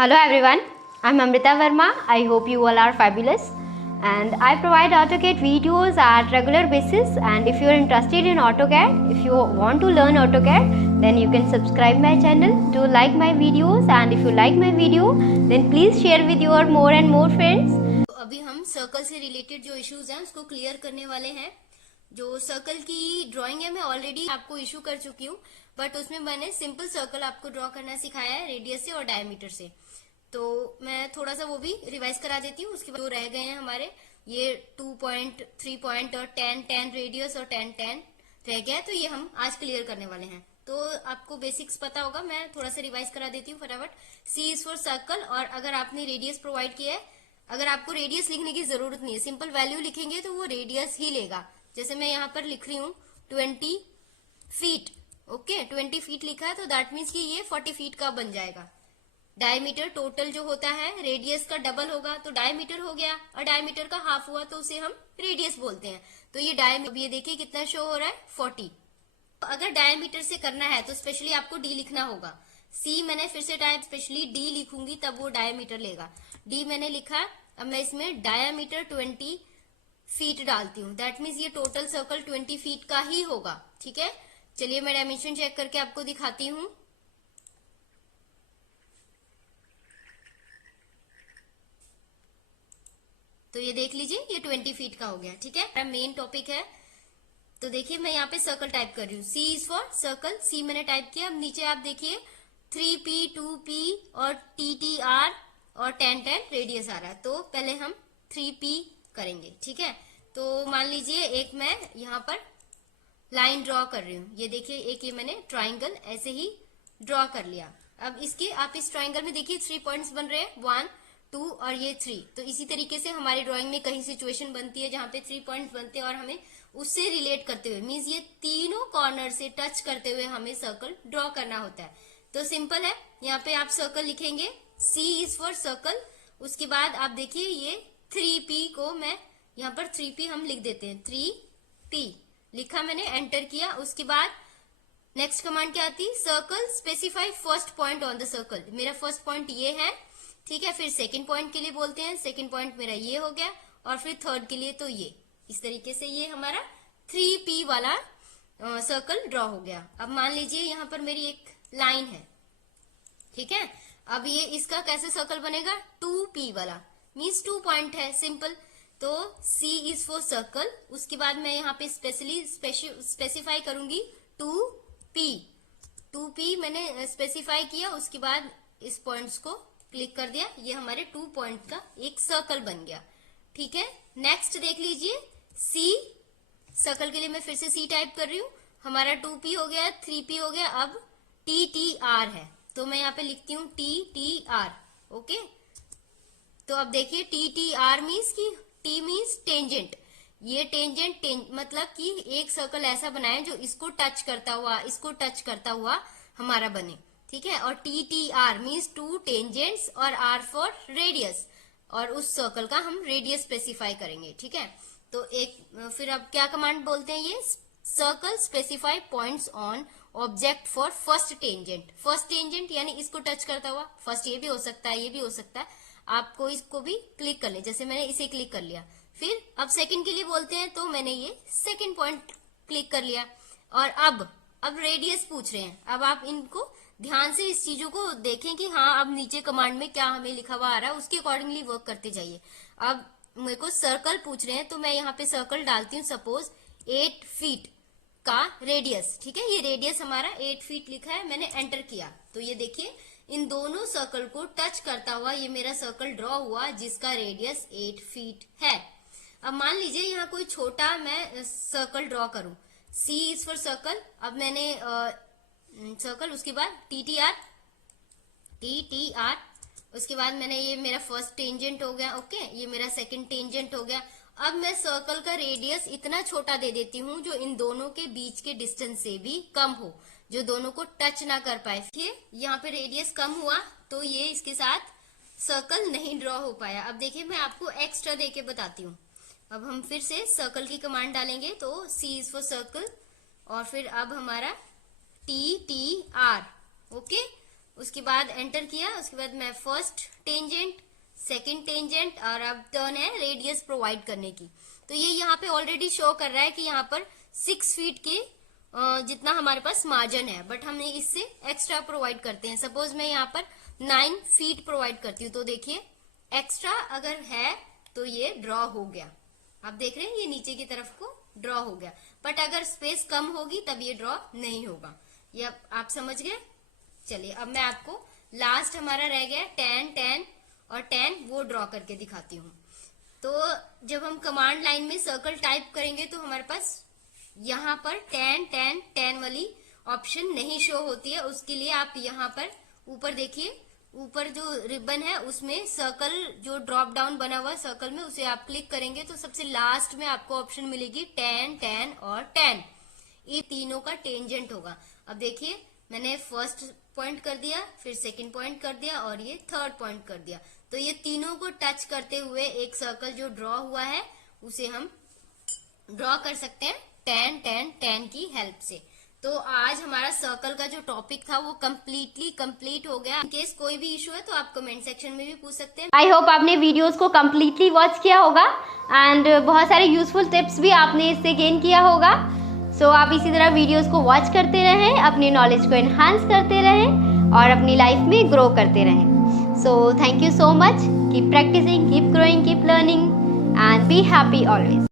Hello everyone, I'm Amrita Verma. I hope you all are fabulous and I provide AutoCAD videos at regular basis, and if you are interested in AutoCAD, if you want to learn AutoCAD, then you can subscribe my channel, do like my videos, and if you like my video then please share with your more and more friends. तो अभी हम circle से related जो issues हैं उसको clear करने वाले हैं। जो सर्कल की ड्राइंग है मैं ऑलरेडी आपको इशू कर चुकी हूँ, बट उसमें मैंने सिंपल सर्कल आपको ड्रॉ करना सिखाया है रेडियस से और डायमीटर से। तो मैं थोड़ा सा वो भी रिवाइज करा देती हूँ। उसके बाद जो रह गए हैं हमारे ये 2 पॉइंट 3 पॉइंट और 10 रेडियस और 10 रह गया है, तो ये हम आज क्लियर करने वाले हैं। तो आपको बेसिक्स पता होगा, मैं थोड़ा सा रिवाइज करा देती हूँ फटाफट। सी इज फॉर सर्कल, और अगर आपने रेडियस प्रोवाइड किया है, अगर आपको रेडियस लिखने की जरूरत नहीं है, सिंपल वैल्यू लिखेंगे तो वो रेडियस ही लेगा। जैसे मैं यहाँ पर लिख रही हूँ 20 फीट, ओके 20 फीट लिखा है, तो दैट मीन्स कि ये 40 फीट का बन जाएगा। डायमीटर टोटल जो होता है रेडियस का डबल होगा तो डायमीटर हो गया, और डायमीटर का हाफ हुआ तो उसे हम रेडियस बोलते हैं। तो ये डायमीटर, ये देखिए कितना शो हो रहा है 40। तो अगर डायमीटर से करना है तो स्पेशली आपको डी लिखना होगा। सी मैंने फिर से टाइप स्पेशली डी लिखूंगी तब वो डायमीटर लेगा। डी मैंने लिखा, अब मैं इसमें डायमीटर 20 फीट डालती हूँ, दैट मीन्स ये टोटल सर्कल 20 फीट का ही होगा। ठीक है, चलिए मैं डायमेंशन चेक करके आपको दिखाती हूँ। तो ये देख लीजिए ये 20 फीट का हो गया। ठीक है, मेन टॉपिक है। तो देखिए मैं यहाँ पे सर्कल टाइप कर रही हूँ, सी इज फॉर सर्कल, सी मैंने टाइप किया। अब नीचे आप देखिए 3P 2P और TTR और 10 रेडियस आ रहा है। तो पहले हम 3P करेंगे। ठीक है, तो मान लीजिए एक मैं यहाँ पर लाइन ड्रॉ कर रही हूँ। ये देखिए एक ये मैंने ट्राइंगल ऐसे ही ड्रॉ कर लिया। अब इसके आप इस ट्राइंगल में देखिए 3 पॉइंट्स बन रहे हैं, 1 2 और ये 3। तो इसी तरीके से हमारी ड्राइंग में कहीं सिचुएशन बनती है जहां पे 3 पॉइंट्स बनते हैं और हमें उससे रिलेट करते हुए, मीन्स ये तीनों कॉर्नर से टच करते हुए हमें सर्कल ड्रॉ करना होता है। तो सिंपल है, यहाँ पे आप सर्कल लिखेंगे, सी इज फॉर सर्कल। उसके बाद आप देखिए ये 3P को मैं यहाँ पर 3P हम लिख देते हैं, 3P लिखा मैंने, एंटर किया। उसके बाद नेक्स्ट कमांड क्या आती है, circle specify first point on the circle. मेरा फर्स्ट पॉइंट ये है, ठीक है। फिर सेकंड पॉइंट के लिए बोलते हैं, सेकंड पॉइंट मेरा ये हो गया, और फिर थर्ड के लिए तो ये। इस तरीके से ये हमारा 3P वाला सर्कल ड्रॉ हो गया। अब मान लीजिए यहाँ पर मेरी एक लाइन है, ठीक है। अब ये इसका कैसे सर्कल बनेगा, 2P वाला, मीन्स 2 पॉइंट है, सिंपल। तो C इज फॉर सर्कल। उसके बाद मैं यहाँ पे स्पेसिफाई करूंगी 2P। 2P मैंने स्पेसिफाई किया, उसके बाद इस पॉइंट्स को क्लिक कर दिया, ये हमारे 2 पॉइंट का एक सर्कल बन गया। ठीक है, नेक्स्ट देख लीजिए, C सर्कल के लिए मैं फिर से C टाइप कर रही हूँ। हमारा 2P हो गया, 3P हो गया, अब TTR है, तो मैं यहाँ पे लिखती हूँ TTR, ओके। तो अब देखिए TTR मीन्स की T मीन्स टेंजेंट। ये टेंजेंट मतलब कि एक सर्कल ऐसा बनाए जो इसको टच करता हुआ, इसको टच करता हुआ हमारा बने। ठीक है, और TTR मीन्स 2 टेंजेंट्स और R फॉर रेडियस, और उस सर्कल का हम रेडियस स्पेसिफाई करेंगे। ठीक है, तो एक फिर अब क्या कमांड बोलते हैं, ये circle specify points on object for first tangent. First tangent यानी इसको टच करता हुआ, फर्स्ट ये भी हो सकता है, ये भी हो सकता है, आपको इसको भी क्लिक कर ले, जैसे मैंने इसे क्लिक कर लिया। फिर अब सेकंड के लिए बोलते हैं, तो मैंने ये सेकंड पॉइंट क्लिक कर लिया। और अब रेडियस पूछ रहे हैं। अब आप इनको ध्यान से इस चीजों को देखें कि हाँ अब नीचे कमांड में क्या हमें लिखा हुआ आ रहा है, उसके अकॉर्डिंगली वर्क करते जाइए। अब मेरे को सर्कल पूछ रहे हैं, तो मैं यहाँ पे सर्कल डालती हूँ, सपोज 8 फीट का रेडियस। ठीक है, ये रेडियस हमारा 8 फीट लिखा है, मैंने एंटर किया। तो ये देखिए इन दोनों सर्कल को टच करता हुआ ये मेरा सर्कल ड्रॉ हुआ, जिसका रेडियस 8 फीट है। अब मान लीजिए यहाँ कोई छोटा मैं सर्कल ड्रॉ करूं, C इज फॉर सर्कल। अब मैंने सर्कल, उसके बाद TTR, उसके बाद मैंने ये मेरा फर्स्ट टेंजेंट हो गया, ओके, ये मेरा सेकंड टेंजेंट हो गया। अब मैं सर्कल का रेडियस इतना छोटा दे देती हूँ जो इन दोनों के बीच के डिस्टेंस से भी कम हो, जो दोनों को टच ना कर पाए। फिर यहाँ पे रेडियस कम हुआ तो ये इसके साथ सर्कल नहीं ड्रॉ हो पाया। अब देखिए मैं आपको एक्स्ट्रा दे के बताती हूँ। अब हम फिर से सर्कल की कमांड डालेंगे, तो C इज फॉर सर्कल, और फिर अब हमारा TTR, ओके। उसके बाद एंटर किया, उसके बाद मैं फर्स्ट टेंजेंट, सेकंड टेंजेंट और अब टर्न है रेडियस प्रोवाइड करने की। तो ये यहाँ पे ऑलरेडी शो कर रहा है कि यहाँ पर 6 फीट के जितना हमारे पास मार्जिन है, बट हम इससे एक्स्ट्रा प्रोवाइड करते हैं। सपोज मैं यहाँ पर 9 फीट प्रोवाइड करती हूँ, तो देखिए एक्स्ट्रा अगर है तो ये ड्रॉ हो गया। आप देख रहे हैं ये नीचे की तरफ को ड्रॉ हो गया, बट अगर स्पेस कम होगी तब ये ड्रॉ नहीं होगा। ये आप समझ गए। चलिए अब मैं आपको लास्ट हमारा रह गया 10 10 और 10 वो ड्रॉ करके दिखाती हूँ। तो जब हम कमांड लाइन में सर्कल टाइप करेंगे तो हमारे पास यहाँ पर 10 10 10 वाली ऑप्शन नहीं शो होती है। उसके लिए आप यहाँ पर ऊपर देखिए, ऊपर जो रिबन है उसमें सर्कल जो ड्रॉप डाउन बना हुआ सर्कल में उसे आप क्लिक करेंगे तो सबसे लास्ट में आपको ऑप्शन मिलेगी 10 10 और 10। ये तीनों का टेंजेंट होगा। अब देखिए मैंने फर्स्ट पॉइंट कर दिया, फिर सेकंड पॉइंट कर दिया और ये थर्ड पॉइंट कर दिया। तो ये तीनों को टच करते हुए एक सर्कल जो ड्रॉ हुआ है उसे हम ड्रॉ कर सकते हैं 10 10 10 की हेल्प से। तो आज हमारा सर्कल का जो टॉपिक था वो कंप्लीट हो गया। इन केस कोई भी इशू है तो आप कमेंट सेक्शन में भी पूछ सकते हैं। आई होप आपने वीडियोस को कम्प्लीटली वॉच किया होगा एंड बहुत सारे यूजफुल टिप्स भी आपने इससे गेन किया होगा। सो आप इसी तरह वीडियोस को वॉच करते रहें, अपनी नॉलेज को एनहांस करते रहें और अपनी लाइफ में ग्रो करते रहें। So thank you so much. Keep practising, keep growing, keep learning and be happy always.